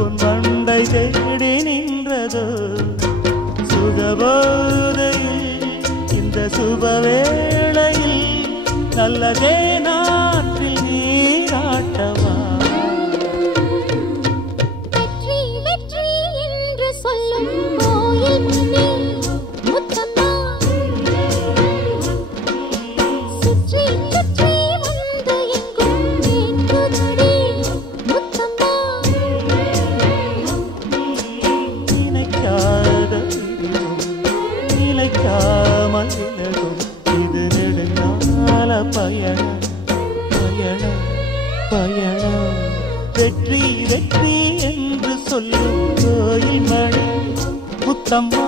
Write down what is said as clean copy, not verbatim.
பொன் மண்டை தேடி நின்றதோ சுகபோதையில் இந்த சுபவேளையில் நல்லதே நாற்றில் நீராட்டவா வெற்றி வெற்றி என்று சொல்லும் கோயில் மணி முத்தம்மா சுற்றி சுற்றி வந்து எங்கும் கேட்குதடி முத்தம்மா நினைக்காத நிலைக்காமல் விலகும் இது நெடுங்கால பயணம் பயணம் பயணம் வெற்றி வெற்றி என்று சொல்லும் கோயில் மணி முத்தம்மா